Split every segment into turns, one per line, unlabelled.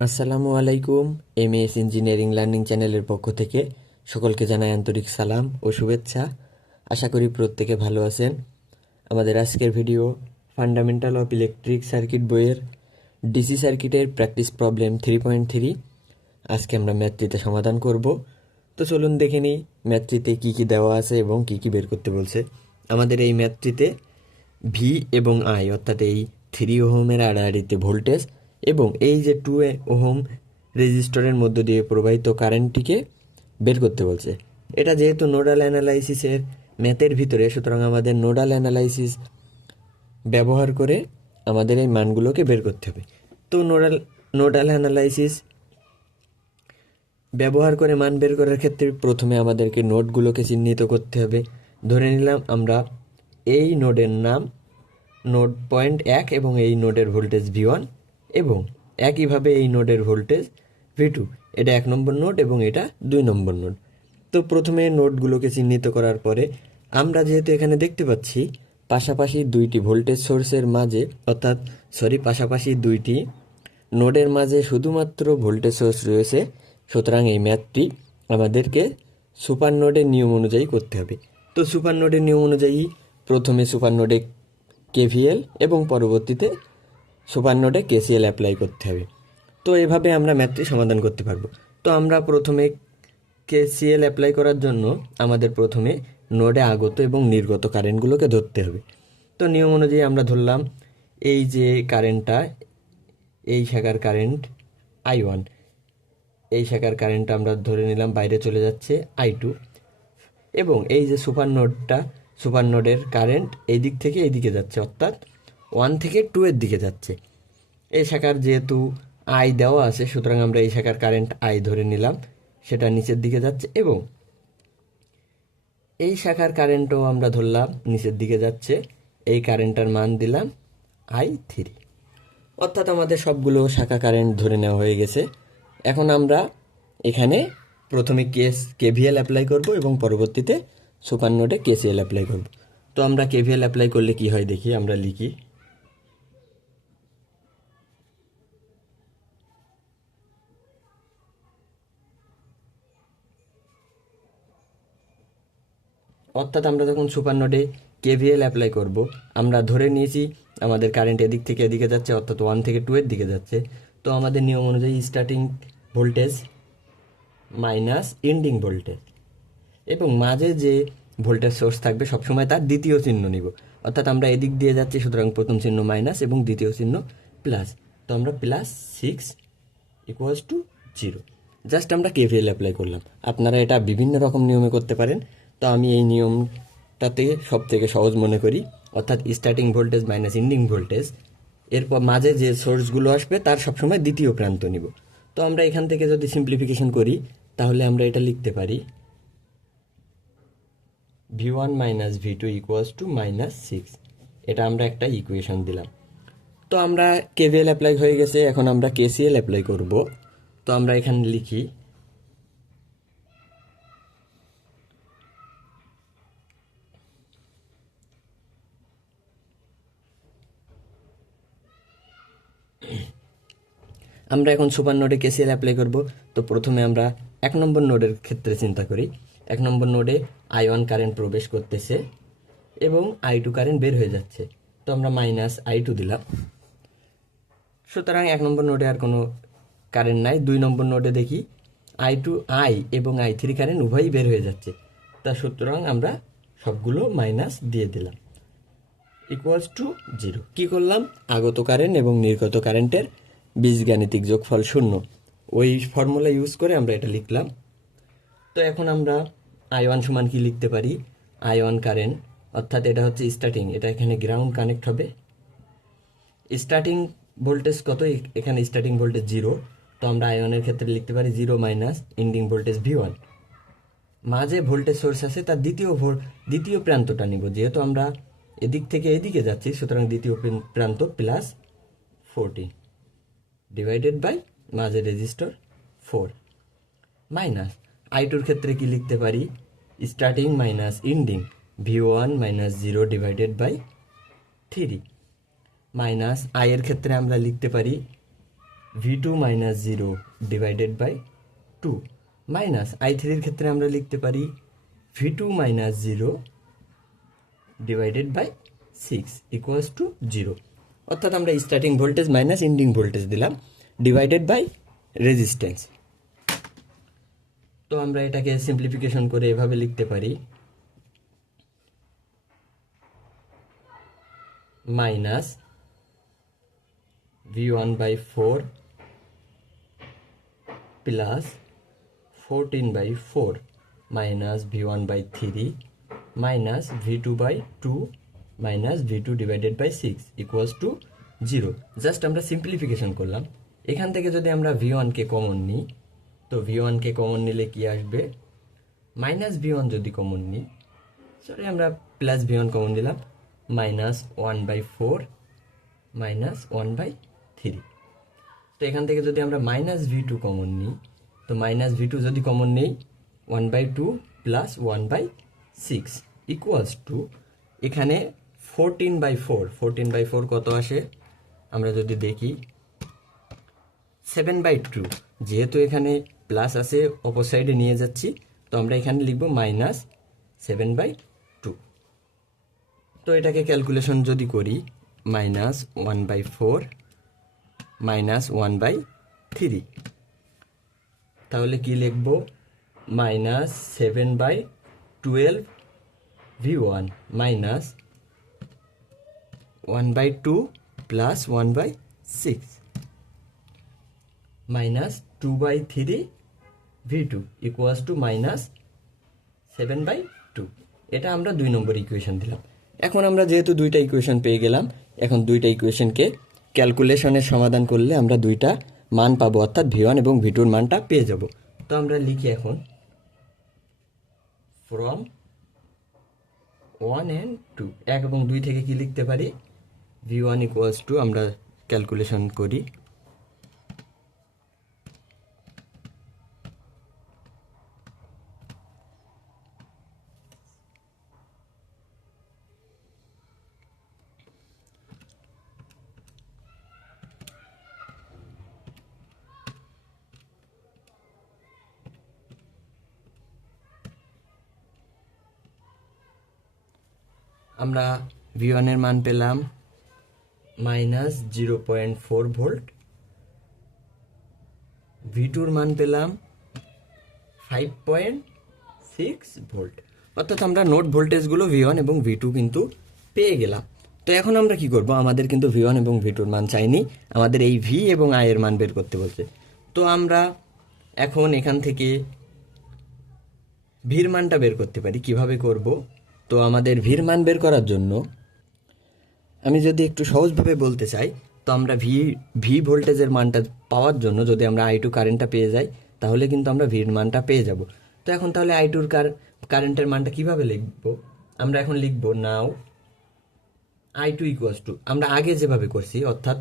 আসসালামু আলাইকুম M S engineering learning চ্যানেলের পক্ষ থেকে সকলকে জানাই আন্তরিক সালাম ও শুভেচ্ছা। আশা করি প্রত্যেকে ভালো আছেন। আমাদের আজকের video fundamental of electric circuit বইয়ের ডিসি সার্কিটের practice problem three point three আজকে আমরা ম্যাথটিতে সমাধান করব। তো চলুন দেখে নিই ম্যাথটিতে কী কী দেওয়া আছে এবং কী কী বের করতে বলছে। আমাদের এই ম্যাথটিতে ভি এবং আই অর্থাৎ এই থ্রি ওহমের আড়াআড়িতে ভোল্টেজ এবং এই যে টু ওহম রেজিস্টরের মধ্য দিয়ে প্রবাহিত কারেন্টটিকে বের করতে বলছে। এটা যেহেতু নোডাল অ্যানালাইসিসের ম্যাথের ভিতরে, সুতরাং আমাদের নোডাল অ্যানালাইসিস ব্যবহার করে আমাদের এই মানগুলোকে বের করতে হবে। তো নোডাল নোডাল অ্যানালাইসিস ব্যবহার করে মান বের করার ক্ষেত্রে প্রথমে আমাদেরকে নোটগুলোকে চিহ্নিত করতে হবে। ধরে নিলাম আমরা এই নোডের নাম, নোড পয়েন্ট এক এবং এই নোডের ভোল্টেজ ভি ওয়ান এবং একইভাবে এই নোডের ভোল্টেজ ভি টু এটা এক নম্বর নোড এবং এটা দুই নম্বর নোড। তো প্রথমে নোডগুলোকে চিহ্নিত করার পরে আমরা যেহেতু এখানে দেখতে পাচ্ছি, পাশাপাশি দুইটি ভোল্টেজ সোর্সের মাঝে, অর্থাৎ সরি পাশাপাশি দুইটি নোডের মাঝে শুধুমাত্র ভোল্টেজ সোর্স রয়েছে, সুতরাং এই ম্যাথটি আমাদেরকে সুপার নোডের নিয়ম অনুযায়ী করতে হবে। তো সুপার নোডের নিয়ম অনুযায়ী প্রথমে সুপার নোডে কেভিএল এবং পরবর্তীতে সুপার নোডে কেসিএল অ্যাপ্লাই করতে হবে। তো এভাবে আমরা ম্যাথটি সমাধান করতে পারব। তো আমরা প্রথমে কেসিএল অ্যাপ্লাই করার জন্য আমাদের প্রথমে নোডে আগত এবং নির্গত কারেন্টগুলোকে ধরতে হবে। তো নিয়ম অনুযায়ী আমরা ধরলাম এই যে কারেন্টটা, এই শাখার কারেন্ট আই ওয়ান এই শাখার কারেন্ট আমরা ধরে নিলাম বাইরে চলে যাচ্ছে আই টু এবং এই যে সুপার নোডটা সুপার নোডের কারেন্ট এই দিক থেকে এই দিকে যাচ্ছে, অর্থাৎ ওয়ান থেকে টু এর দিকে যাচ্ছে। এই শাখার যেহেতু আই দেওয়া আছে, সুতরাং আমরা এই শাখার কারেন্ট আই ধরে নিলাম, সেটা নিচের দিকে যাচ্ছে এবং এই শাখার কারেন্টও আমরা ধরলাম, নিচের দিকে যাচ্ছে, এই কারেন্টটার মান দিলাম আই থ্রি অর্থাৎ আমাদের সবগুলো শাখা কারেন্ট ধরে নেওয়া হয়ে গেছে। এখন আমরা এখানে প্রথমে কেস কেভিএল অ্যাপ্লাই করব এবং পরবর্তীতে সুপার নোটে কেসিএল অ্যাপ্লাই করব। তো আমরা কেভিএল অ্যাপ্লাই করলে কি হয় দেখি, আমরা লিখি অর্থাৎ আমরা যখন সুপার নোটে কেভিএল অ্যাপ্লাই করব, আমরা ধরে নিয়েছি আমাদের কারেন্ট এদিক থেকে এদিকে যাচ্ছে, অর্থাৎ ওয়ান থেকে টু এর দিকে যাচ্ছে। তো আমাদের নিয়ম অনুযায়ী starting voltage minus ending voltage এবং মাঝে যে ভোল্টেজ সোর্স থাকবে, সবসময় তার দ্বিতীয় চিহ্ন নিব। অর্থাৎ আমরা এদিক দিয়ে যাচ্ছি, সুতরাং প্রথম চিহ্ন মাইনাস এবং দ্বিতীয় চিহ্ন প্লাস তো আমরা plus six equals to zero just আমরা কেভিএল অ্যাপ্লাই করলাম। আপনারা এটা বিভিন্ন রকম নিয়মে করতে পারেন। তো আমি এই নিয়মটাতে সব থেকে সহজ মনে করি, অর্থাৎ starting voltage minus ending voltage এরপর মাঝে যে সোর্সগুলো আসবে, তার সবসময় দ্বিতীয় প্রান্ত নিব। তো আমরা এখান থেকে যদি সিম্পলিফিকেশন করি, তাহলে আমরা এটা লিখতে পারি। V one minus V two equals to minus six এটা আমরা একটা ইকুয়েশন দিলাম। তো আমরা কেভিএল অ্যাপ্লাই হয়ে গেছে, এখন আমরা কেসিএল অ্যাপ্লাই করব। তো আমরা এখানে লিখি আমরা এখন সুপার নোডে কেসিএল অ্যাপ্লাই করব। তো প্রথমে আমরা এক নম্বর নোডের ক্ষেত্রে চিন্তা করি। এক নম্বর নোডে আই ওয়ান কারেন্ট প্রবেশ করতেছে এবং আই টু কারেন্ট বের হয়ে যাচ্ছে। তো আমরা মাইনাস আই টু দিলাম। সুতরাং এক নম্বর নোডে আর কোনো কারেন্ট নাই। দুই নম্বর নোডে দেখি আই টু আই এবং আই থ্রি কারেন্ট উভয়ই বের হয়ে যাচ্ছে। তা সুতরাং আমরা সবগুলো মাইনাস দিয়ে দিলাম। ইকুয়ালস টু জিরো কী করলাম? আগত কারেন্ট এবং নির্গত কারেন্টের বীজগাণিতিক যোগফল শূন্য। ওই ফর্মুলা ইউজ করে আমরা এটা লিখলাম। তো এখন আমরা আই ওয়ান সমান কি লিখতে পারি? আই ওয়ান কারেন্ট অর্থাৎ এটা হচ্ছে স্টার্টিং এটা এখানে গ্রাউন্ড কানেক্ট হবে। স্টার্টিং ভোল্টেজ কত? এখানে স্টার্টিং ভোল্টেজ জিরো তো আমরা আই ওয়ানের ক্ষেত্রে লিখতে পারি zero minus ending voltage V one মাঝে ভোল্টেজ সোর্স আছে, তার দ্বিতীয় দ্বিতীয় প্রান্তটা নিব। যেহেতু আমরা এদিক থেকে এদিকে যাচ্ছি, সুতরাং দ্বিতীয় প্রান্ত প্লাস ফোরটিন ডিভাইডেড বাই মাঝে রেজিস্টার ফোর মাইনাস আই টুর ক্ষেত্রে কি লিখতে পারি? Starting minus ending V one minus zero divided by three minus I এর ক্ষেত্রে আমরা লিখতে পারি V two minus zero divided by two minus I থ্রির ক্ষেত্রে আমরা লিখতে পারি V two minus zero divided by six equals to zero অর্থাৎ আমরা starting voltage minus ending voltage দিলাম ডিভাইডেড বাই রেজিস্ট্যান্স তো আমরা এটাকে সিম্পলিফিকেশন করে এভাবে লিখতে পারি। Minus V one by four plus fourteen by four minus V one by three minus V two by two minus V two divided by six equals to zero just আমরা simplification করলাম। এখান থেকে যদি আমরা ভি ওয়ানকে common নিই, তো V ওয়ানকে কমন নিলে কি আসবে? মাইনাস ভি ওয়ান যদি কমন নিই সরি আমরা প্লাস ভি ওয়ান কমন দিলাম minus one by four minus one by three তো এখান থেকে যদি আমরা মাইনাস ভি টু কমন নিই, তো মাইনাস ভি টু যদি কমন নেই one by two plus one by six equals to এখানে fourteen by four fourteen by four কত আসে? আমরা যদি দেখি সেভেন বাই টু যেহেতু এখানে প্লাস আছে, অপর সাইডে নিয়ে যাচ্ছি, তো আমরা এখানে লিখব মাইনাস সেভেন বাই টু তো এটাকে ক্যালকুলেশন যদি করি minus one by four minus one by three তাহলে কি লিখব? Minus seven by twelve V one minus one by two plus one by six minus two by three V two equals to minus seven by two এটা আমরা দুই নম্বর equation দিলাম। এখন আমরা যেহেতু দুইটা ইকুয়েশন পেয়ে গেলাম, এখন দুইটা ইকুয়েশনকে ক্যালকুলেশনের সমাধান করলে আমরা দুইটা মান পাবো, অর্থাৎ ভি ওয়ান এবং ভি টুর মানটা পেয়ে যাব। তো আমরা লিখি এখন ফ্রম ওয়ান অ্যান্ড টু এক এবং দুই থেকে কি লিখতে পারি? ভি ওয়ান ইকুয়ালস টু আমরা ক্যালকুলেশন করি। আমরা ভি ওয়ানের মান পেলাম। Minus zero point four volt. V টুর মান পেলাম ফাইভ পয়েন্ট সিক্স ভোল্ট। অর্থাৎ আমরা নোট ভোল্টেজগুলো ভি ওয়ান এবং ভি টু কিন্তু পেয়ে গেলাম। তো এখন আমরা কি করব? আমাদের কিন্তু ভি ওয়ান এবং ভি টুর মান চাইনি। আমাদের এই ভি এবং আই এর মান বের করতে বলছে। তো আমরা এখন এখান থেকে ভির মানটা বের করতে পারি। কীভাবে করব? তো আমাদের ভির মান বের করার জন্য আমি যদি একটু সহজভাবে বলতে চাই, তো আমরা ভি ভি ভোল্টেজের মানটা পাওয়ার জন্য যদি আমরা আই টু কারেন্টটা পেয়ে যাই, তাহলে কিন্তু আমরা ভির মানটা পেয়ে যাব। তো এখন তাহলে আই টুর কার কারেন্টের মানটা কীভাবে লিখব? আমরা এখন লিখব now I two equals to আমরা আগে যেভাবে করছি, অর্থাৎ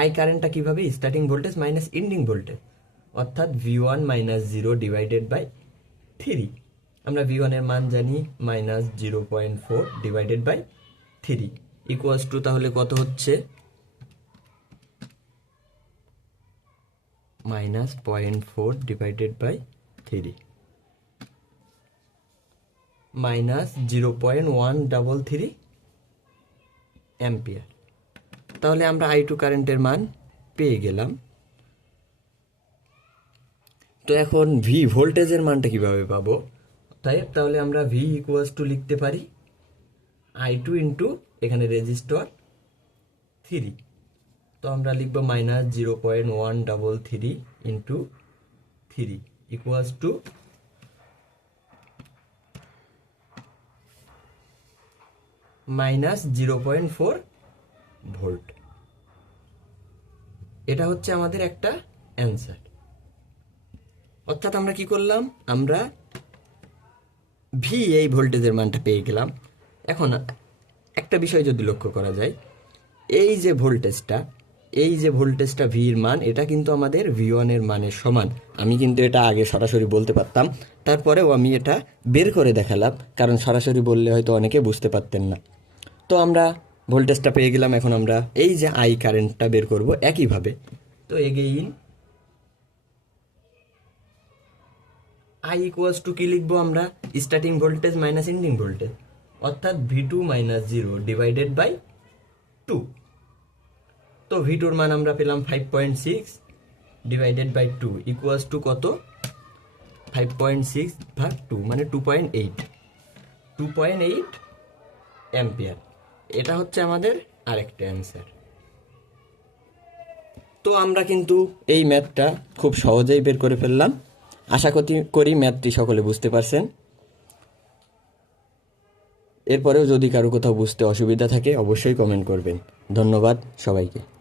আই কারেন্টটা কীভাবে? Starting voltage minus ending voltage অর্থাৎ V one minus zero divided by three আমরা ভি ওয়ানের মান জানি minus zero point four divided by three equals to তাহলে কত হচ্ছে? Minus point four divided by three minus zero point one double three ampere তাহলে আমরা আই টু কারেন্টের মান পেয়ে গেলাম। তো এখন ভি ভোল্টেজের মানটা কীভাবে পাবো? তাই তাহলে আমরা ভি ইকুয়ালস টু লিখতে পারি আই টু ইন্টু এখানে রেজিস্টর থ্রি তো আমরা লিখব minus zero point one double three into three equals to minus zero point four volt এটা হচ্ছে আমাদের একটা অ্যান্সার অর্থাৎ আমরা কি করলাম? আমরা ভি এই ভোল্টেজের মানটা পেয়ে গেলাম। এখন একটা বিষয় যদি লক্ষ্য করা যায়, এই যে ভোল্টেজটা, এই যে ভোল্টেজটা ভির মান, এটা কিন্তু আমাদের ভি ওয়ানের মানের সমান। আমি কিন্তু এটা আগে সরাসরি বলতে পারতাম, তারপরেও আমি এটা বের করে দেখালাম, কারণ সরাসরি বললে হয়তো অনেকে বুঝতে পারতেন না। তো আমরা ভোল্টেজটা পেয়ে গেলাম, এখন আমরা এই যে আই কারেন্টটা বের করব একইভাবে। তো এগেইন আই ইকুয়ালস টু কি লিখব আমরা? Starting voltage minus ending voltage অর্থাৎ V two minus zero divided by two তো ভি টুর মান আমরা পেলাম five point six divided by two equals to কত? ফাইভ পয়েন্ট সিক্স ভাগ টু মানে two point eight two point eight ampere এটা হচ্ছে আমাদের আরেকটা অ্যান্সার তো আমরা কিন্তু এই ম্যাথটা খুব সহজেই বের করে ফেললাম। আশা করি করি ম্যাথটি সকলে বুঝতে পারছেন। এরপরেও যদি কারও কোথাও বুঝতে অসুবিধা থাকে অবশ্যই কমেন্ট করবেন। ধন্যবাদ সবাইকে।